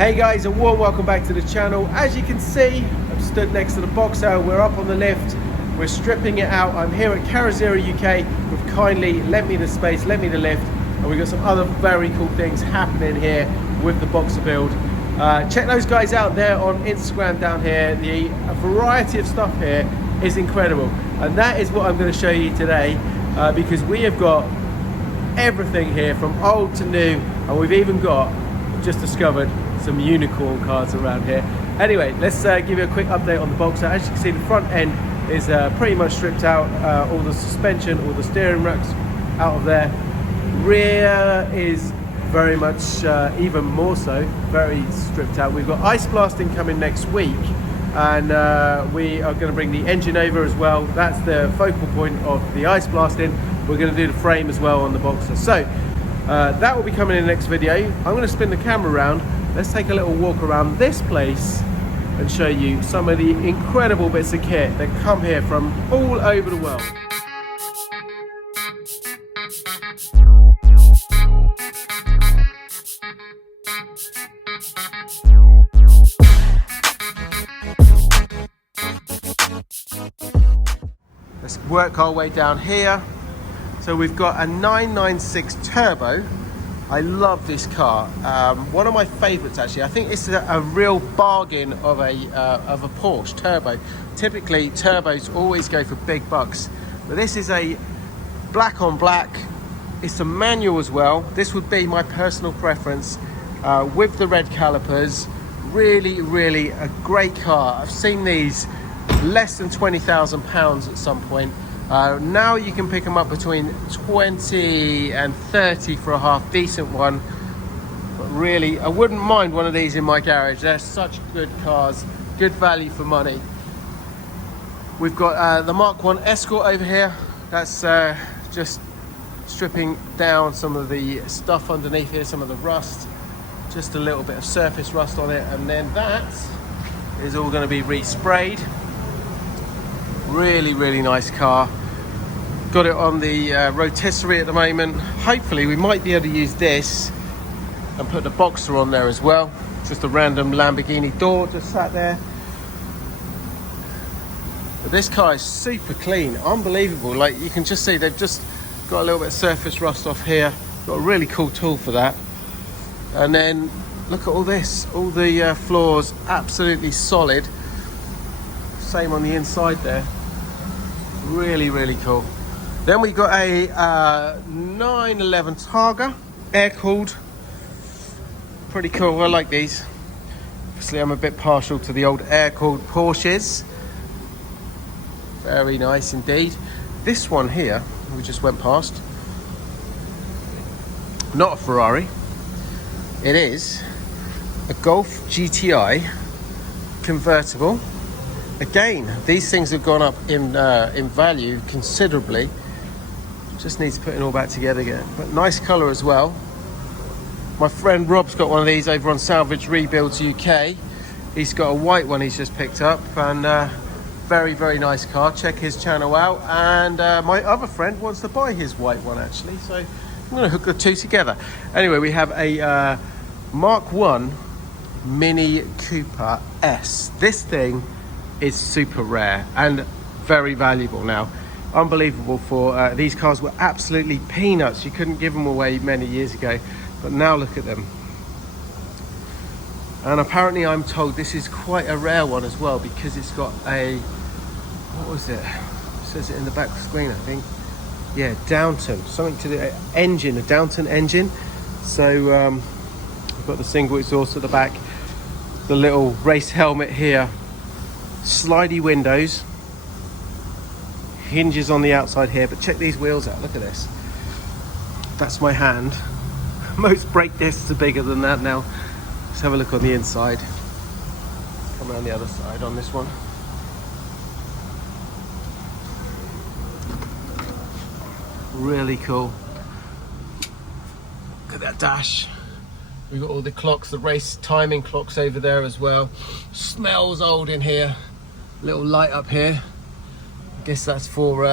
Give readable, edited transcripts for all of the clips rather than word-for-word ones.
Hey guys, a warm welcome back to the channel. As you can see, I'm stood next to the Boxer. We're up on the lift, we're stripping it out. I'm here at Carazera UK. We've kindly lent me the space, lent me the lift, and we've got some other very cool things happening here with the Boxer build. Check those guys out there on Instagram down here. The variety of stuff here is incredible, and that is what I'm going to show you today, because we have got everything here from old to new, and we've even got, just discovered, some unicorn cars around here. Anyway, let's give you a quick update on the Boxer. As you can see, the front end is pretty much stripped out. All the suspension, all the steering racks out of there. Rear is very much even more so, very stripped out. We've got ice blasting coming next week, and we are going to bring the engine over as well. That's the focal point of the ice blasting. We're going to do the frame as well on the Boxer. So that will be coming in the next video. I'm going to spin the camera around. Let's take a little walk around this place and show you some of the incredible bits of kit that come here from all over the world. Let's work our way down here. So we've got a 996 Turbo. I love this car. One of my favorites, actually. I think it's a real bargain of a Porsche Turbo. Typically, turbos always go for big bucks, but this is a black on black. It's a manual as well. This would be my personal preference, with the red calipers. Really a great car. I've seen these less than £20,000 at some point. Now you can pick them up between 20 and 30 for a half decent one. But really, I wouldn't mind one of these in my garage. They're such good cars, good value for money. We've got the Mark 1 Escort over here. That's just stripping down some of the stuff underneath here, some of the rust. Just a little bit of surface rust on it, and then that is all going to be resprayed. Really nice car. Got it on the rotisserie at the moment. Hopefully we might be able to use this and put the Boxer on there as well. Just a random Lamborghini door just sat there. But this car is super clean, unbelievable. Like, you can just see they've just got a little bit of surface rust off here. Got a really cool tool for that. And then look at all this, all the floors absolutely solid. Same on the inside there. Really cool. Then we got a 911 Targa, air-cooled. Pretty cool, I like these. Obviously I'm a bit partial to the old air-cooled Porsches. Very nice indeed. This one here, we just went past, not a Ferrari. It is a Golf GTI convertible. Again, these things have gone up in value considerably. Just needs putting all back together again. But nice colour as well. My friend Rob's got one of these over on Salvage Rebuilds UK. He's got a white one he's just picked up, and very nice car. Check his channel out. And my other friend wants to buy his white one actually, so I'm going to hook the two together. Anyway, we have a Mark 1 Mini Cooper S. This thing is super rare and very valuable now. Unbelievable for these cars were absolutely peanuts. You couldn't give them away many years ago, but now look at them. And apparently I'm told this is quite a rare one as well, because it's got a, what was it? It says it in the back screen, I think. Yeah, Downton, something to the engine, a Downton engine. So we've got the single exhaust at the back, the little race helmet here, slidey windows, hinges on the outside here. But check these wheels out, look at this. That's my hand. Most brake discs are bigger than that now. Let's have a look on the inside. Come around the other side on this one. Really cool. Look at that dash. We've got all the clocks, the race timing clocks over there as well. Smells old in here. Little light up here. I guess that's for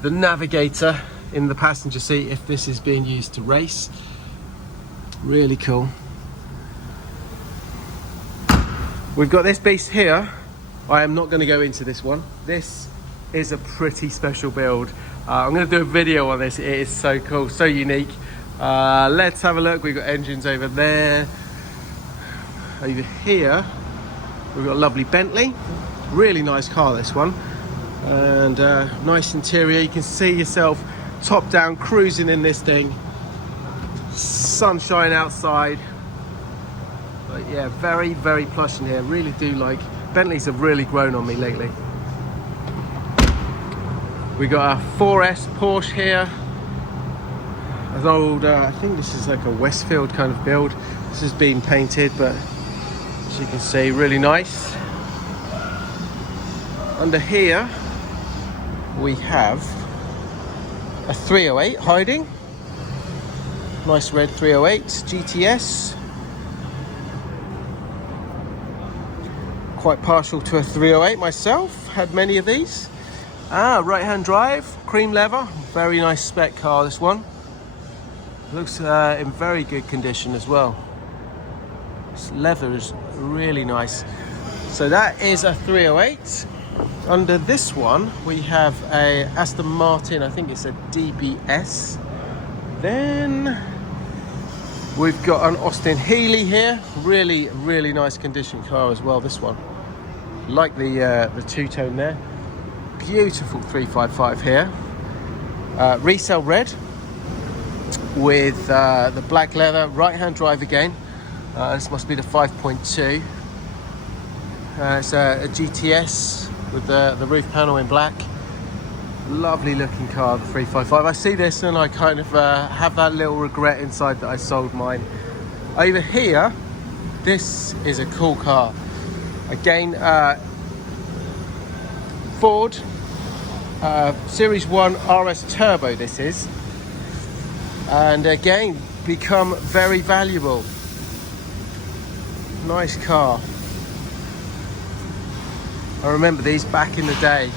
the navigator in the passenger seat if this is being used to race. Really cool. We've got this beast here. I am not going to go into this one. This is a pretty special build. I'm going to do a video on this. It is so cool, so unique. Let's have a look. We've got engines over there. Over here, we've got a lovely Bentley. Really nice car, this one. And nice interior. You can see yourself top down cruising in this thing. Sunshine outside. But yeah, very, very plush in here. Really do like. Bentleys have really grown on me lately. We got a 4S Porsche here. An old, I think this is like a Westfield kind of build. This has been painted, but as you can see, really nice. Under here, we have a 308 hiding. Nice red 308 GTS. Quite partial to a 308 myself. Had many of these. Right-hand drive, cream leather. Very nice spec car, this one. Looks in very good condition as well. This leather is really nice. So that is a 308. Under this one, we have a Aston Martin. I think it's a DBS. Then we've got an Austin Healey here. Really, really nice condition car as well, this one. Like the two-tone there. Beautiful 355 here. Resale red with the black leather, right-hand drive again. This must be the 5.2. It's a GTS with the roof panel in black. Lovely looking car, the 355. I see this and I kind of have that little regret inside that I sold mine. Over here, this is a cool car. Again, Ford Series 1 RS Turbo this is. And again, become very valuable. Nice car. I remember these back in the day.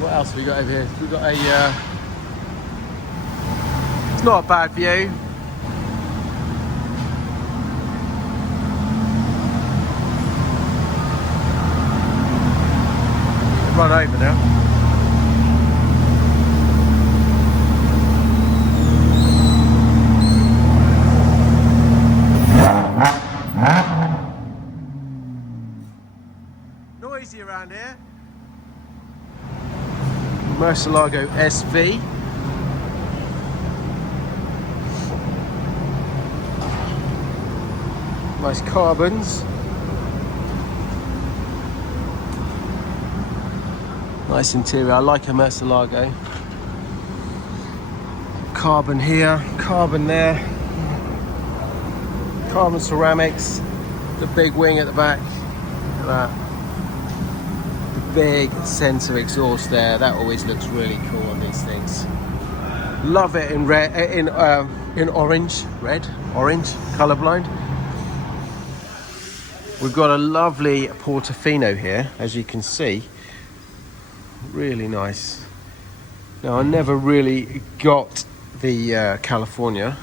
What else have we got over here? We've got a... it's not a bad view. Run over now. Noisy around here. Murcielago SV. Nice carbons. Nice interior. I like a Murcielago. Carbon here, carbon there. Carbon ceramics. The big wing at the back. Look at that. Big centre exhaust there. That always looks really cool on these things. Love it in red, in orange, red, orange, colourblind. We've got a lovely Portofino here, as you can see. Really nice. Now I never really got the California,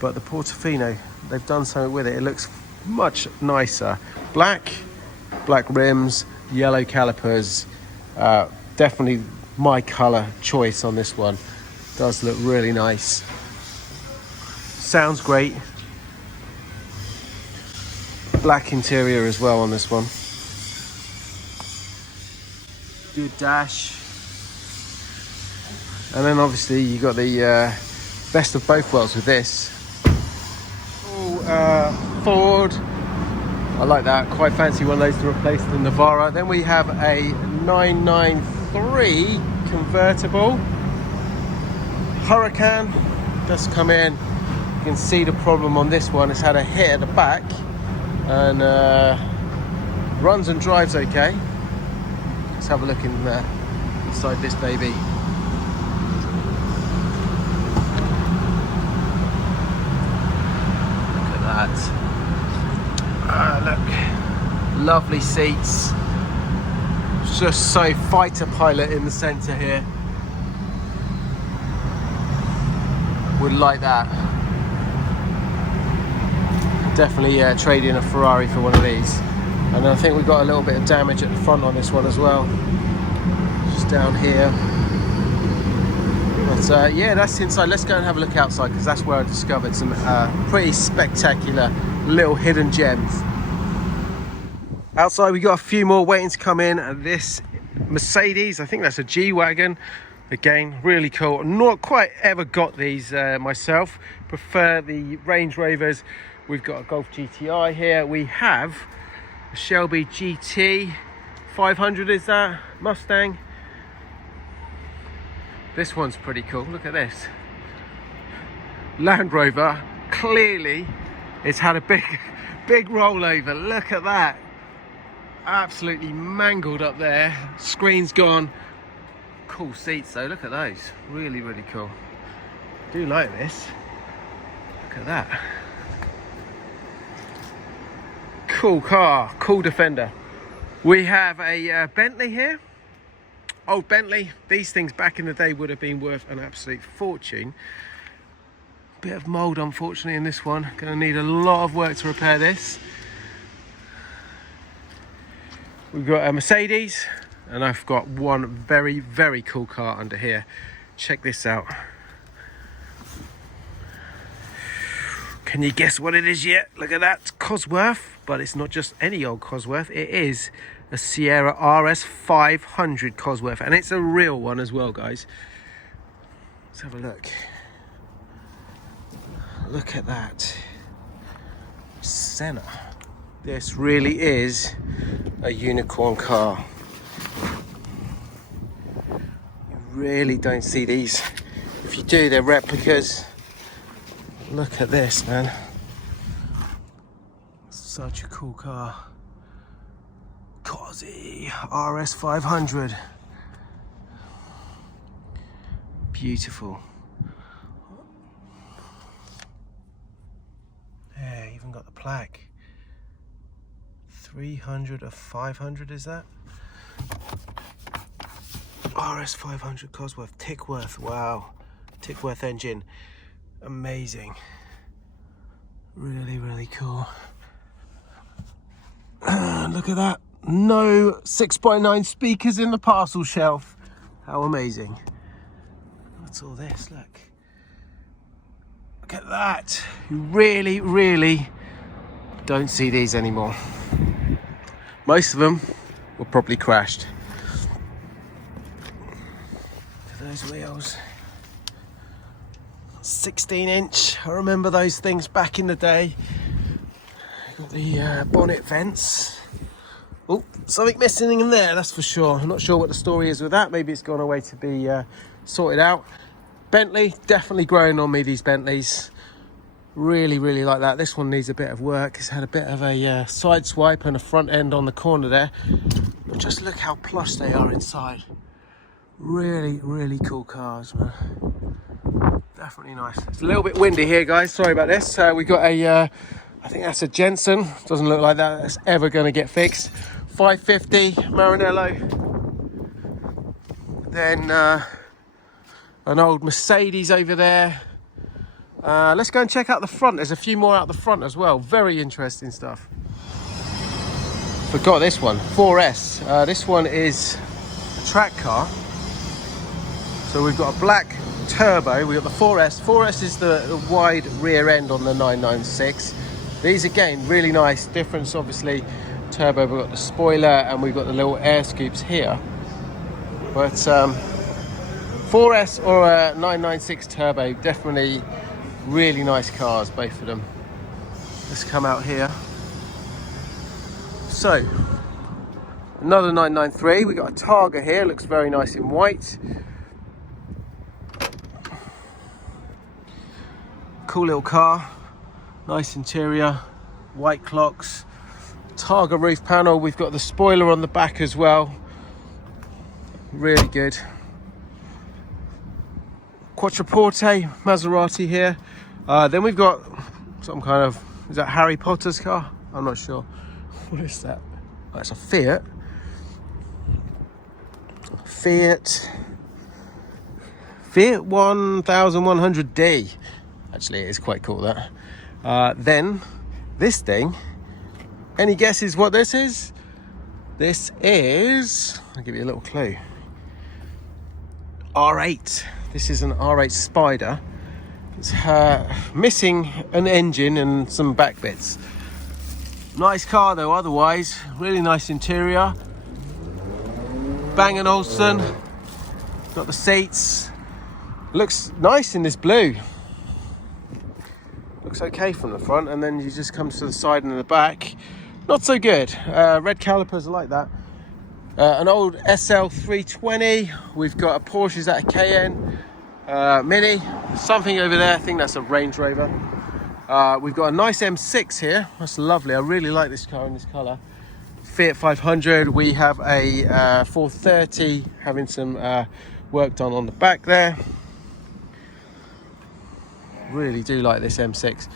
but the Portofino, they've done something with it. It looks much nicer. Black rims. Yellow calipers, definitely my colour choice on this one. Does look really nice. Sounds great. Black interior as well on this one. Good dash. And then obviously you got the best of both worlds with this. Ford. I like that, quite fancy one of those to replace the Navara. Then we have a 993 convertible. Hurricane, just come in. You can see the problem on this one. It's had a hit at the back and runs and drives okay. Let's have a look in inside this baby. Look at that. Look, lovely seats. Just so fighter pilot in the centre here. Would like that. Definitely trade in a Ferrari for one of these. And I think we've got a little bit of damage at the front on this one as well, just down here. But yeah, that's inside. Let's go and have a look outside, because that's where I discovered some pretty spectacular little hidden gems. Outside we got a few more waiting to come in. This Mercedes, I think that's a G-Wagon. Again, really cool. Not quite ever got these myself. Prefer the Range Rovers. We've got a Golf GTI here. We have a Shelby GT 500, is that? Mustang. This one's pretty cool. Look at this. Land Rover. Clearly, it's had a big rollover. Look at that. Absolutely mangled up there. Screen's gone. Cool seats though. Look at those. Really, really cool. Do like this. Look at that. Cool car. Cool Defender. We have a Bentley here. Old Bentley. These things back in the day would have been worth an absolute fortune. Bit of mold, unfortunately, in this one. Going to need a lot of work to repair this. We've got a Mercedes, and I've got one very, very cool car under here. Check this out. Can you guess what it is yet? Look at that, Cosworth, but it's not just any old Cosworth. It is a Sierra RS 500 Cosworth, and it's a real one as well, guys. Let's have a look. Look at that. Senna. This really is a unicorn car. You really don't see these. If you do, they're replicas. Look at this, man. Such a cool car. Cosy RS 500. Beautiful. Yeah, even got the plaque. 300 of 500, is that? RS 500 Cosworth, Tickworth, wow. Tickworth engine, amazing. Really, really cool. Look at that. No 6x9 speakers in the parcel shelf. How amazing. What's all this? Look. Look at that. You really, really don't see these anymore. Most of them were probably crashed. Look at those wheels. 16-inch. I remember those things back in the day. Got the bonnet vents. Oh, something missing in there, that's for sure. I'm not sure what the story is with that. Maybe it's gone away to be sorted out. Bentley, definitely growing on me, these Bentleys. Really, really like that. This one needs a bit of work. It's had a bit of a side swipe and a front end on the corner there. But just look how plush they are inside. Really, really cool cars, man. Definitely nice. It's a little bit windy here, guys. Sorry about this. We got a, I think that's a Jensen. Doesn't look like that's ever going to get fixed. 550 Maranello. Then an old Mercedes over there. Let's go and check out the front. There's a few more out the front as well. Very interesting stuff. Forgot this one, 4S. This one is a track car. So we've got a black turbo. We've got the 4S. 4S is the wide rear end on the 996. These again, really nice. Difference obviously. Turbo, we've got the spoiler and we've got the little air scoops here. But 4S or a 996 turbo, definitely really nice cars, both of them. Let's come out here. So, another 993. We got a Targa here, looks very nice in white. Cool little car, nice interior, white clocks. Targa roof panel. We've got the spoiler on the back as well. Really good. Quattroporte Maserati here. Then we've got some kind of, is that Harry Potter's car? I'm not sure. What is that? Oh, it's a Fiat. Fiat 1100D. Actually, it is quite cool, that. Then this thing, Any guesses what this is? This is, I'll give you a little clue. R8. This is an R8 Spider. It's missing an engine and some back bits. Nice car though, otherwise. Really nice interior. Bang & Olufsen. Got the seats. Looks nice in this blue. Looks okay from the front, and then you just come to the side and the back. Not so good. Red calipers are like that. An old SL320. We've got a Porsche at a Cayenne Mini. Something over there. I think that's a Range Rover. We've got a nice M6 here. That's lovely. I really like this car in this colour. Fiat 500. We have a 430 having some work done on the back there. Really do like this M6.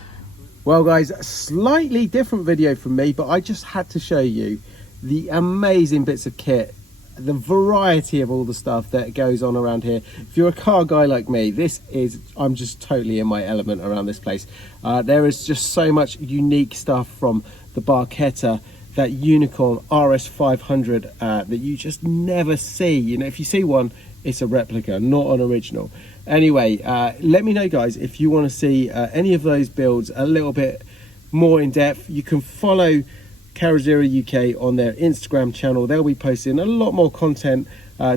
Well guys, slightly different video from me, but I just had to show you the amazing bits of kit, the variety of all the stuff that goes on around here. If you're a car guy like me, I'm just totally in my element around this place. There is just so much unique stuff, from the Barchetta, that Unicorn RS 500 that you just never see. You know, if you see one, it's a replica, not an original. Anyway, let me know guys if you want to see any of those builds a little bit more in depth. You can follow Carrozzeria UK on their Instagram channel. They'll be posting a lot more content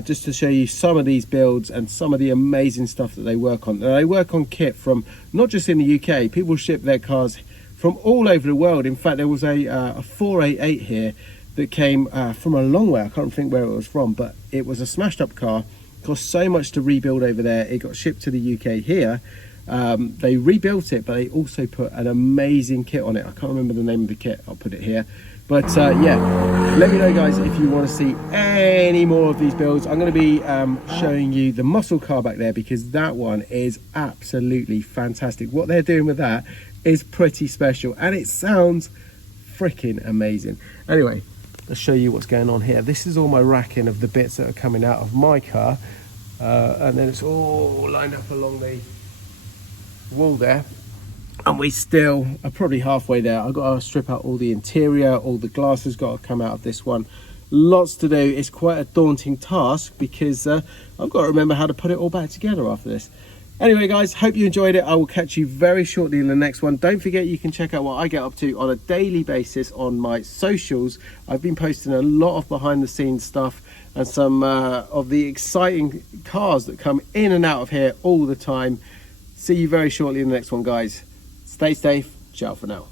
just to show you some of these builds and some of the amazing stuff that they work on. They work on kit from not just in the UK. People ship their cars from all over the world. In fact, there was a 488 here that came from a long way. I can't think where it was from, but it was a smashed up car. Cost so much to rebuild over there. It got shipped to the UK here. They rebuilt it, but they also put an amazing kit on it. I can't remember the name of the kit. I'll put it here. But yeah, let me know guys if you want to see any more of these builds. I'm going to be showing you the muscle car back there, because that one is absolutely fantastic. What they're doing with that is pretty special, and it sounds freaking amazing. Anyway, let's show you what's going on here. This is all my racking of the bits that are coming out of my car, and then it's all lined up along the wall there, and we still are probably halfway there. I've got to strip out all the interior, all the glass has got to come out of this one. Lots to do. It's quite a daunting task, because I've got to remember how to put it all back together after this. Anyway guys, hope you enjoyed it. I will catch you very shortly in the next one. Don't forget, you can check out what I get up to on a daily basis on my socials. I've been posting a lot of behind the scenes stuff and some of the exciting cars that come in and out of here all the time. See you very shortly in the next one guys. Stay safe. Ciao for now.